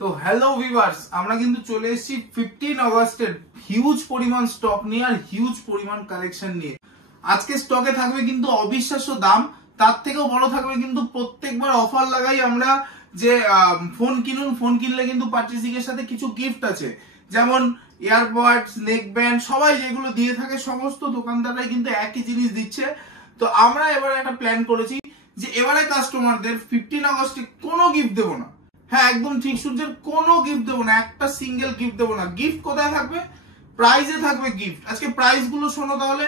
তো hello viewers, আমরা কিন্তু চলে এসেছি 15 আগস্টের হিউজ পরিমাণ স্টক নিয়ে আর হিউজ পরিমাণ কালেকশন নিয়ে। আজকে স্টকে থাকবে কিন্তু অবিশ্বাস্য দাম, তার থেকেও বড় থাকবে কিন্তু প্রত্যেকবার অফার লাগাই আমরা যে ফোন কিনুন, ফোন কিনলে কিন্তু পারচেজিং এর সাথে কিছু গিফট আছে, যেমন ইয়ারবাডস, নেক ব্যান্ড, সবাই যেগুলো দিয়ে থাকে সমস্ত দোকানদাররাই কিন্তু একই জিনিস দিচ্ছে। তো আমরা এবারে একটা প্ল্যান করেছি যে এবারে কাস্টমারদের 15 আগস্টে কোনো গিফট দেবো না। হ্যাঁ, একদম ঠিক শুনছেন, কোনো গিফট দেবো না, একটা সিঙ্গেল গিফট দেবো না। গিফট কোথায় থাকবে? প্রাইজে থাকবে গিফট। আজকে প্রাইস গুলো শোনো তাহলে।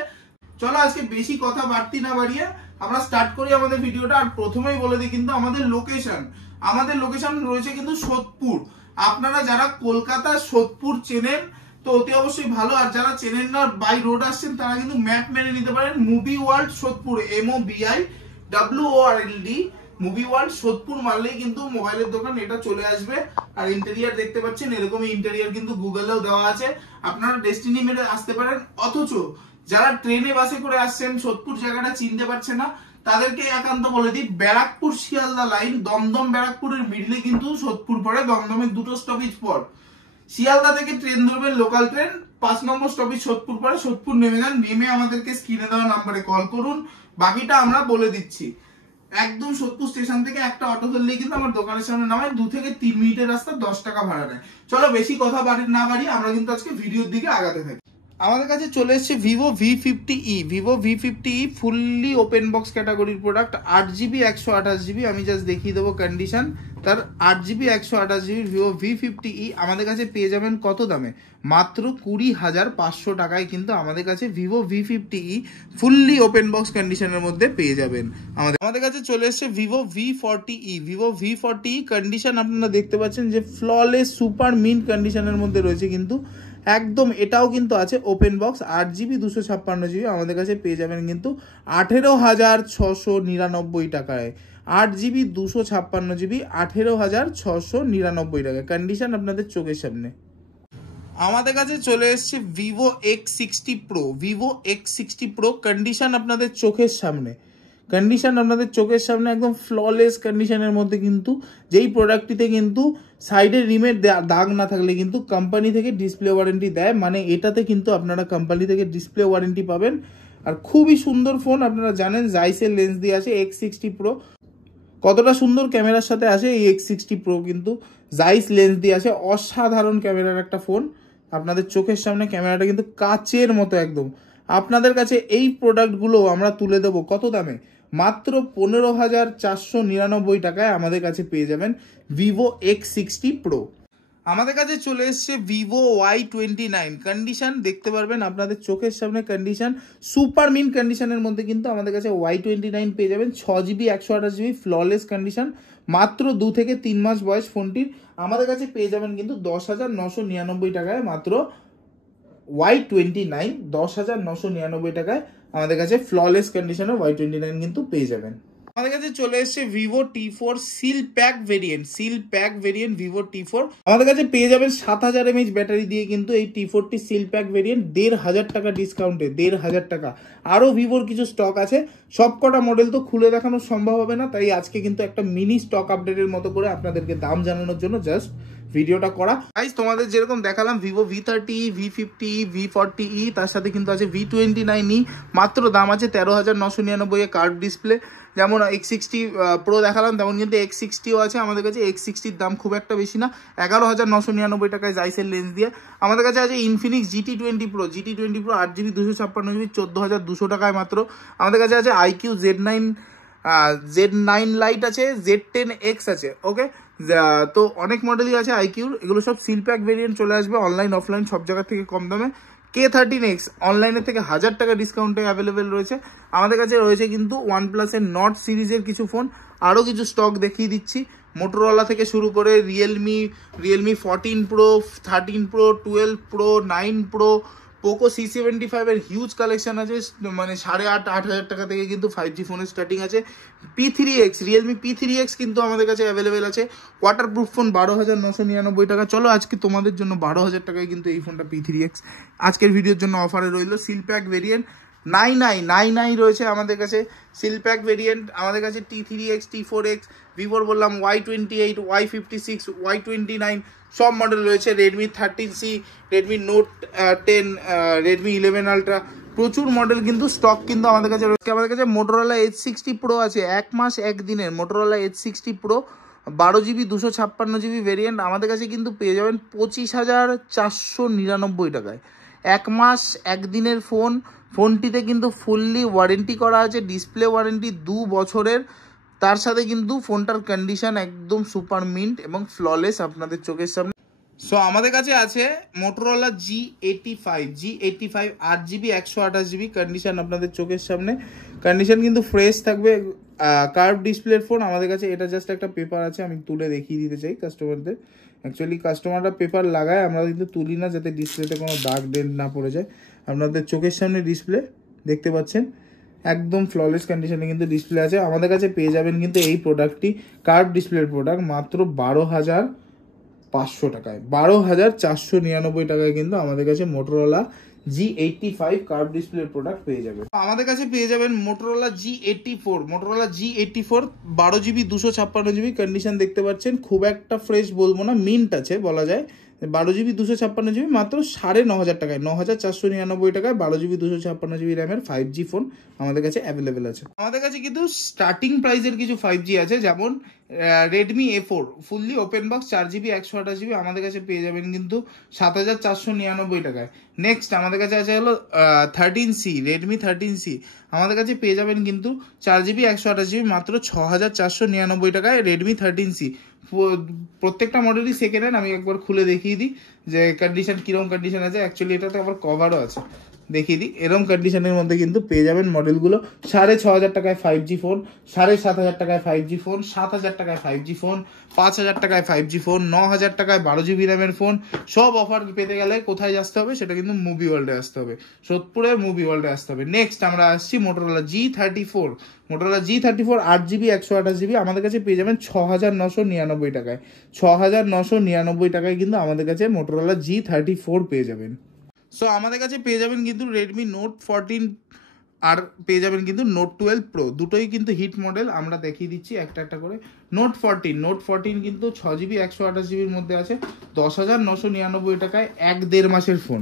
চলো আজকে বেশি কথা বাড়তি না বাড়িয়ে আমরা স্টার্ট করি আমাদের ভিডিওটা। আর প্রথমেই বলে দিই কিন্তু আমাদের লোকেশন রয়েছে কিন্তু সোদপুর। আপনারা যারা কলকাতার সোদপুর চেনেন তো অতি অবশ্যই ভালো, আর যারা চেনেন না বাই রোড আসছেন তারা কিন্তু ম্যাপ মেনে নিতে পারেন। Movie world Sodepur, MOBIWORLD movie world Sodepur মারলেই কিন্তু মোবাইলের দোকান এটা চলে আসবে। আর ইন্টেরিয়ার দেখতে পাচ্ছেন, এরকমই ইন্টেরিয়ার কিন্তু গুগলেও দেওয়া আছে, আপনারা ডেস্টিনি মেরে আসতে পারেন। অথচ যারা ট্রেনে বাসে করে আসছেন, সোদপুর জায়গাটা চিনতে পারছে না, তাদেরকে একান্ত বলে দিই, ব্যারাকপুর শিয়ালদা লাইন, দমদম ব্যারাকপুরের মিডলে কিন্তু সোদপুর পড়ে। দমদমের দুটো স্টপেজ পর শিয়ালদা থেকে ট্রেন ধরবেন, লোকাল ট্রেন, 5 নম্বর স্টপেজ সোদপুর পড়ে। সোদপুর নেমে যান, নেমে আমাদেরকে স্ক্রিনে দেওয়া নাম্বারে কল করুন, বাকিটা আমরা বলে দিচ্ছি। একদম সোদপুর স্টেশন থেকে একটা অটো ধরলেই কিন্তু আমার দোকানের সামনে নামায়, 2 থেকে 3 মিনিটের রাস্তা, 10 টাকা ভাড়া নেয়। চলো বেশি কথা না বাড়ি আমরা কিন্তু আজকে ভিডিওর দিকে আগাতে থাকি। আমাদের কাছে চলে এসেছে Vivo V50e fully open box ক্যাটাগরির প্রোডাক্ট। 8GB 128GB, আমি জাস্ট দেখিয়ে দেবো কন্ডিশন তার। 8GB 128GB Vivo V50e আমাদের কাছে পেয়ে যাবেন কত দামে? মাত্র 20,500 টাকায় কিন্তু আমাদের কাছে Vivo V50e fully open box কন্ডিশনের মধ্যে পেয়ে যাবেন। আমাদের কাছে চলে এসেছে Vivo V40e কন্ডিশন আপনারা দেখতে পাচ্ছেন যে ফ্ললেস সুপার মিন্ট কন্ডিশনের মধ্যে রয়েছে কিন্তু একদম। এটাও কিন্তু আছে ওপেন বক্স, 8GB 256GB আমাদের কাছে পেয়ে যাবেন কিন্তু 18,699 টাকায়। 8GB 256GB 18,699 টাকায়, কন্ডিশন আপনাদের চোখের সামনে। আমাদের কাছে চলে এসছে Vivo X60 Pro কন্ডিশন আপনাদের চোখের সামনে। একদম ফ্ললেস কন্ডিশনের মধ্যে কিন্তু, যেই প্রোডাক্টটিতে কিন্তু সাইডের রিমের দাগ না থাকলে কিন্তু কোম্পানি থেকে ডিসপ্লে ওয়ারেন্টি দেয়, মানে এটাতে কিন্তু আপনারা কোম্পানি থেকে ডিসপ্লে ওয়ারেন্টি পাবেন। আর খুবই সুন্দর ফোন, আপনারা জানেন জাইসের লেন্স দিয়ে আসে X60 Pro। কতটা সুন্দর ক্যামেরার সাথে আসে এই X60 Pro, কিন্তু জাইস লেন্স দিয়ে আসে, অসাধারণ ক্যামেরার একটা ফোন। আপনাদের চোখের সামনে ক্যামেরাটা কিন্তু কাচের মতো একদম। আপনাদের কাছে এই প্রোডাক্টগুলো আমরা তুলে দেবো কত দামে? মাত্র 15,499 টাকায় আমাদের কাছে পেয়ে যাবেন Vivo X60 Pro। আমাদের কাছে চলে এসছে Vivo Y29 কন্ডিশন দেখতে পারবেন আপনাদের চোখের সামনে, কন্ডিশন সুপার মিন কন্ডিশনের মধ্যে কিন্তু আমাদের কাছে Y29 পেয়ে যাবেন। 6GB 128GB ফ্ললেস কন্ডিশন, মাত্র 2 থেকে 3 মাস বয়স ফোনটির। আমাদের কাছে পেয়ে যাবেন কিন্তু 10,999 টাকায় মাত্র Y29, 10,999 টাকায় আমাদের কাছে ফ্ললেস কন্ডিশনের Y29 কিন্তু পেয়ে যাবেন। আমাদের কাছে চলে এসছে Vivo T4 seal pack variant Vivo T4 আমাদের কাছে পেয়ে যাবেন 7000 mAh ব্যাটারি দিয়ে কিন্তু এই T4টি সিল প্যাক ভেরিয়েন্ট, 1,500 টাকা ডিসকাউন্টে, 1,500 টাকা। আরও ভিভোর কিছু স্টক আছে, সবকটা মডেল তো খুলে দেখানো সম্ভব হবে না, তাই আজকে কিন্তু একটা মিনি স্টক আপডেটের মতো করে আপনাদেরকে দাম জানানোর জন্য জাস্ট ভিডিওটা করা। গাইস, তোমাদের যেরকম দেখালাম Vivo V30e, V50e, V40e, তার সাথে কিন্তু আছে V29e, মাত্র দাম আছে 13,999 কার্ভ ডিসপ্লে। যেমন X60 Pro দেখালাম তেমন কিন্তু X60ও আছে আমাদের কাছে। X60-র দাম খুব একটা বেশি না, 11,999 টাকায় জাইসের লেন্স দিয়ে। আমাদের কাছে আছে Infinix GT20 Pro 8GB 256GB 14,200 টাকায় মাত্র। আমাদের কাছে আছে iQOO Z9 Lite আছে, Z10X আছে। ওকে, তো অনেক মডেলই আছে iQOO, এগুলো সব সিল প্যাক ভেরিয়েন্ট চলে আসবে অনলাইন অফলাইন সব জায়গা থেকে কম দামে। K13X অনলাইনের থেকে 1000 টাকা ডিসকাউন্টে অ্যাভেলেবেল রয়েছে। আমাদের কাছে রয়েছে কিন্তু OnePlus-এর নট সিরিজের কিছু ফোন, আরও কিছু স্টক দেখিয়ে দিচ্ছি। মোটোরোলা থেকে শুরু করে Realme 14 Pro, 13 Pro, 12 Pro, 9 Pro, Poco C75 এর হিউজ কালেকশন আছে, মানে 8,500 টাকা থেকে কিন্তু 5G ফোনের স্টার্টিং আছে। রিয়েলমি P3X কিন্তু আমাদের কাছে অ্যাভেলেবেল আছে। ওয়াটারপ্রুফ ফোন 12,999 টাকা। চলো আজকে তোমাদের জন্য 12,000 টাকায় কিন্তু এই ফোনটা P3X আজকের ভিডিওর জন্য অফারে রইল। সিল প্যাক ভেরিয়েন্ট 99 রয়েছে আমাদের কাছে সিলপ্যাক ভেরিয়েন্ট, আমাদের কাছে T3X, T4X, ভিভোর বললাম Y28, Y56, Y29 সব মডেল রয়েছে। Redmi 13C, Redmi note 10, Redmi 11 ultra, প্রচুর মডেল কিন্তু স্টক কিন্তু আমাদের কাছে রয়েছে। আমাদের কাছে মোটরোলা H60 প্রো আছে, 1 মাস 1 দিনের Motorola H60 pro 12GB 256GB variant আমাদের কাছে কিন্তু পেয়ে যাবেন 25,499 টাকায়। 1 মাস 1 দিনের ফোনটিতে কিন্তু ফুললি ওয়ারেন্টি করা আছে, ডিসপ্লে ওয়ারেন্টি 2 বছরের, তার সাথে কিন্তু ফোনটার কন্ডিশন একদম সুপার মিন্ট এবং ফ্ললেস আপনাদের চোখের সামনে। সো আমাদের কাছে আছে Motorola G85 8GB 128GB, condition আপনাদের চোখের সামনে, কন্ডিশন কিন্তু ফ্রেশ থাকবে, কার্ভ ডিসপ্লের ফোন আমাদের কাছে। এটা জাস্ট একটা পেপার আছে, আমি তুলে দেখিয়ে দিতে চাই কাস্টমারদের। অ্যাকচুয়ালি কাস্টমাররা পেপার লাগায়, আমরা কিন্তু তুলি না যাতে ডিসপ্লেতে কোনো দাগ ডেন্ট না পড়ে যায়। আপনাদের চোখের সামনে ডিসপ্লে দেখতে পাচ্ছেন, একদম ফ্ললেস কন্ডিশনে কিন্তু ডিসপ্লে আছে। আমাদের কাছে পেয়ে যাবেন কিন্তু এই প্রোডাক্টটি, কার্ভ ডিসপ্লের প্রোডাক্ট, মাত্র 12,500 টাকায়, 12,499 টাকায় কিন্তু আমাদের কাছে মোটরোলা G85 কার্ভ ডিসপ্লের প্রোডাক্ট পেয়ে যাবেন। আমাদের কাছে পেয়ে যাবেন Motorola G84 12GB 256GB, condition দেখতে পাচ্ছেন, খুব একটা ফ্রেশ বলবো না, মিন্ট আছে বলা যায়। 12GB 256GB মাত্র 9,500 টাকায়, 9,499 টাকায় 12GB 256GB র্যামের 5G ফোন আমাদের কাছে অ্যাভেলেবেল আছে। আমাদের কাছে কিন্তু স্টার্টিং প্রাইসের কিছু 5G আছে, যেমন Redmi A4 fully open box 4GB 128GB আমাদের কাছে পেয়ে যাবেন কিন্তু 7,499 টাকায়। নেক্সট আমাদের কাছে আছে হলো 13C, রেডমি 13C আমাদের কাছে পেয়ে যাবেন কিন্তু 4GB 128GB মাত্র 6,499 টাকায়, রেডমি 13C। প্রত্যেকটা মডেলই সেকেন্ড হ্যান্ড, আমি একবার খুলে দেখিয়ে দিই যে কন্ডিশন কিরকম কন্ডিশন আছে। অ্যাকচুয়ালি এটাতে আবার কভারও আছে, দেখিয়ে দিই। এরকম কন্ডিশনের মধ্যে কিন্তু পেয়ে যাবেন মডেলগুলো। 6,500 টাকায় 5G ফোন, 7,500 টাকায় 5G ফোন, 7,000 টাকায় 5G ফোন, 5,000 টাকায় 5G ফোন, 9,000 টাকায় 12GB র্যামের ফোন। সব অফার পেতে গেলে কোথায় আসতে হবে, সেটা কিন্তু মুভি ওয়ার্ল্ডে আসতে হবে, সোদপুরের মুভি ওয়ার্ল্ডে আসতে হবে। নেক্সট আমরা আসছি Motorola G34, Motorola G34 8GB 128GB আমাদের কাছে পেয়ে যাবেন 6,999 টাকায়, 6,999 টাকায় কিন্তু আমাদের কাছে মোটরোলা G34 পেয়ে যাবেন। সো আমাদের কাছে পেয়ে যাবেন কিন্তু রেডমি নোট 14 আর পেয়ে যাবেন কিন্তু নোট 12 প্রো, দুটোই কিন্তু হিট মডেল। আমরা দেখিয়ে দিচ্ছি একটা একটা করে। নোট 14 কিন্তু 6GB 128GBর মধ্যে আছে, 10,999 টাকায় 1.5 মাসের ফোন,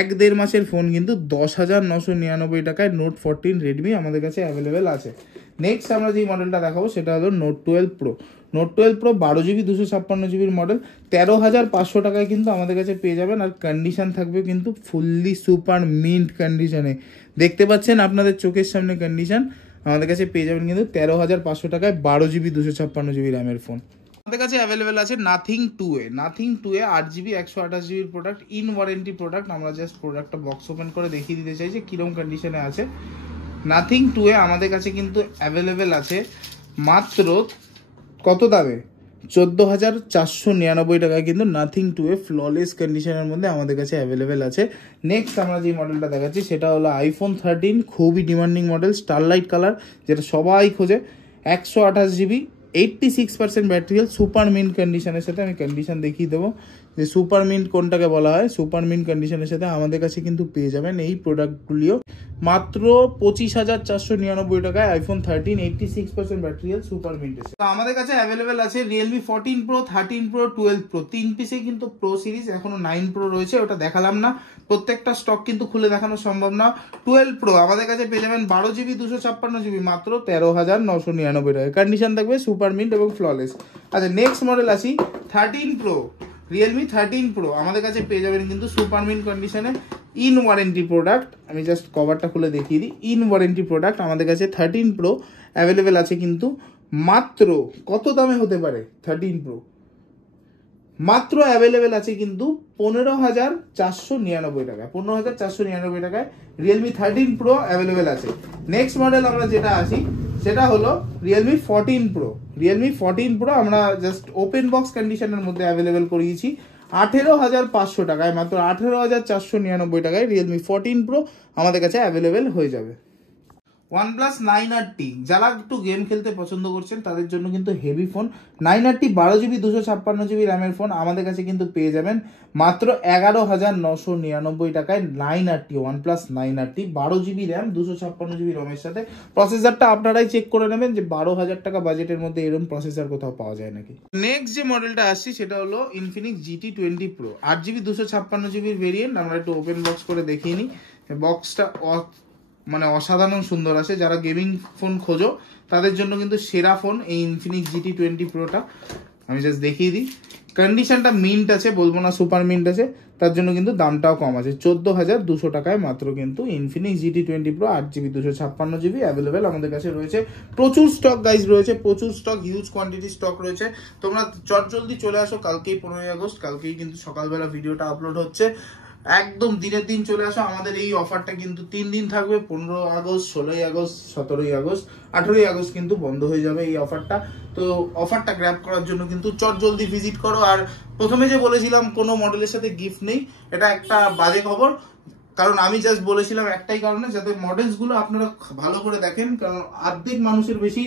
1.5 মাসের ফোন কিন্তু 10,999 টাকায় নোট 14 রেডমি আমাদের কাছে অ্যাভেলেবেল আছে। নেক্সট আমরা যে মডেলটা দেখাবো সেটা হলো Note 12 Pro. Note 12 Pro 12GB 256GBর মডেল, 13,500 টাকায় কিন্তু আমাদের কাছে পেয়ে যাবেন। আর কন্ডিশন থাকবে কিন্তু ফুললি সুপার মিন্ট কন্ডিশনে, দেখতে পাচ্ছেন আপনাদের চোখের সামনে কন্ডিশন। আমাদের কাছে পেয়ে যাবেন কিন্তু 13,500 টাকায় 12GB 256GB র্যামের ফোন। আমাদের কাছে অ্যাভেলেবেল আছে নাথিং 2A, 8GB 128GBর প্রোডাক্ট, ইন ওয়ারেন্টি প্রোডাক্ট। আমরা জাস্ট প্রোডাক্টটা বক্স ওপেন করে দেখিয়ে দিতে চাই যে কীরকম কন্ডিশনে আছে। নাথিং 2A আমাদের কাছে কিন্তু অ্যাভেলেবেল আছে মাত্র কত দামে, 14,499 টাকায় কিন্তু নাথিং 2A ফ্ললেস কন্ডিশনের মধ্যে আমাদের কাছে অ্যাভেলেবেল আছে। নেক্সট আমরা যে মডেলটা দেখাচ্ছি সেটা হলো iPhone 13, খুবই ডিমান্ডিং মডেল, স্টারলাইট কালার, যেটা সবাই খোঁজে। 128GB 86% battery health, super mint কন্ডিশনের সাথে। আমি কন্ডিশন দেখিয়ে দেবো যে সুপার মিন্ট কোনটাকে বলা হয়। সুপার মিন্ট কন্ডিশনের সাথে আমাদের কাছে কিন্তু পেয়ে যাবেন এই প্রোডাক্টগুলিও মাত্র 25,499 টাকায়। iPhone 13 86% ব্যাটারি হেলথ, সুপার মিন্টের। তো আমাদের কাছে অ্যাভেলেবেল আছে Realme 14 Pro, 13 Pro, 12 Pro, 3 পিসে কিন্তু প্রো সিরিজ, এখনো 9 Pro রয়েছে, ওটা দেখালাম না, প্রত্যেকটা স্টক কিন্তু খুলে দেখানো সম্ভব না। 12 Pro আমাদের কাছে পেয়ে যাবেন 12GB 256GB মাত্র 13,999 টাকায়, কন্ডিশন থাকবে সুপার মিন্ট এবং ফ্ললেস। আচ্ছা নেক্সট মডেল আসি 13 Pro, Realme 13 Pro আমাদের কাছে পেয়ে যাবেন কিন্তু সুপার মিন্ট কন্ডিশনে, ইন ওয়ারেন্টি প্রোডাক্ট। আমি জাস্ট কভারটা খুলে দেখিয়ে দিই, ইন ওয়ারেন্টি প্রোডাক্ট আমাদের কাছে 13 Pro অ্যাভেলেবেল আছে কিন্তু মাত্র কত দামে হতে পারে। 13 Pro মাত্র অ্যাভেলেবেল আছে কিন্তু 15,499 টাকায়, 15,499 টাকায় Realme 13 Pro অ্যাভেলেবেল আছে। নেক্সট মডেল আমরা যেটা আসি সেটা হলো Realme 14 Pro। Realme 14 Pro আমরা জাস্ট ওপেন বক্স কন্ডিশনের মধ্যে অ্যাভেলেবেল করিয়েছি 18,500 টাকায়, মাত্র 18,499 টাকায় Realme 14 Pro আমাদের কাছে অ্যাভেলেবেল হয়ে যাবে। OnePlus 9RT, যারা একটু গেম খেলতে পছন্দ করছেন তাদের জন্য কিন্তু heavy phone. 9RT 12GB 256GB র্যামের ফোন আমাদের কাছে কিন্তু পেয়ে যাবেন মাত্র 11,999 টাকায়। 9RT, OnePlus 9RT 12GB RAM 256GB রমের সাথে। প্রসেসরটা আপনারাই চেক করে নেবেন যে 12,000 টাকা বাজেটের মধ্যে এরকম প্রসেসর কোথাও পাওয়া যায় নাকি। নেক্সট যে মডেলটা আসছে সেটা হলো Infinix GT20 Pro, 8GB 256GB variant. আমরা একটু ওপেন বক্স করে দেখিয়ে নিই। বক্সটা মানে অসাধারণ সুন্দর আছে। যারা গেমিং ফোন খোঁজো তাদের জন্য কিন্তু সেরা ফোন এই Infinix GT20 Proটা। আমি জাস্ট দেখিয়ে দিই, কন্ডিশনটা মিন্ট আছে, বলবো না সুপার মিন্ট আছে, তার জন্য কিন্তু দামটাও কম আছে। 14,200 টাকায় মাত্র কিন্তু Infinix GT20 Pro 8GB 256GB available আমাদের কাছে রয়েছে। প্রচুর স্টক গাইজ রয়েছে, প্রচুর স্টক, হিউজ কোয়ান্টিটি স্টক রয়েছে। তোমরা জলদি চলে আসো। কালকেই 15ই আগস্ট, কালকেই কিন্তু সকালবেলা ভিডিওটা আপলোড হচ্ছে। একদম দিনের দিন চলে আসো। আমাদের এই অফারটা কিন্তু 3 দিন থাকবে, 15 আগস্ট, 16ই আগস্ট, 17ই আগস্ট, 18ই আগস্ট কিন্তু বন্ধ হয়ে যাবে এই অফারটা। তো অফারটা গ্র্যাব করার জন্য কিন্তু জলদি ভিজিট করো। আর প্রথমে যে বলেছিলাম কোনো মডেলের সাথে গিফট নেই, এটা একটা বাজে খবর। কারণ আমি জাস্ট বলেছিলাম একটাই কারণে, যাতে মডেলসগুলো আপনারা ভালো করে দেখেন। কারণ অর্ধেক মানুষের বেশি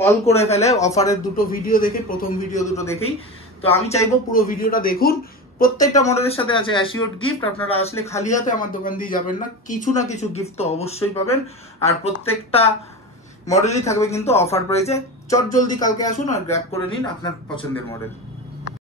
কল করে ফেলে অফারের দুটো ভিডিও দেখে, প্রথম ভিডিও দুটো দেখেই। তো আমি চাইবো পুরো ভিডিওটা দেখুন। প্রত্যেকটা মডেলের সাথে আছে অ্যাসিওর্ড গিফট। আপনারা আসলে খালি হাতে আমার দোকান দিয়ে যাবেন না, কিছু না কিছু গিফট তো অবশ্যই পাবেন। আর প্রত্যেকটা মডেলই থাকবে কিন্তু অফার প্রাইসে। জলদি কালকে আসুন আর গ্র্যাব করে নিন আপনার পছন্দের মডেল।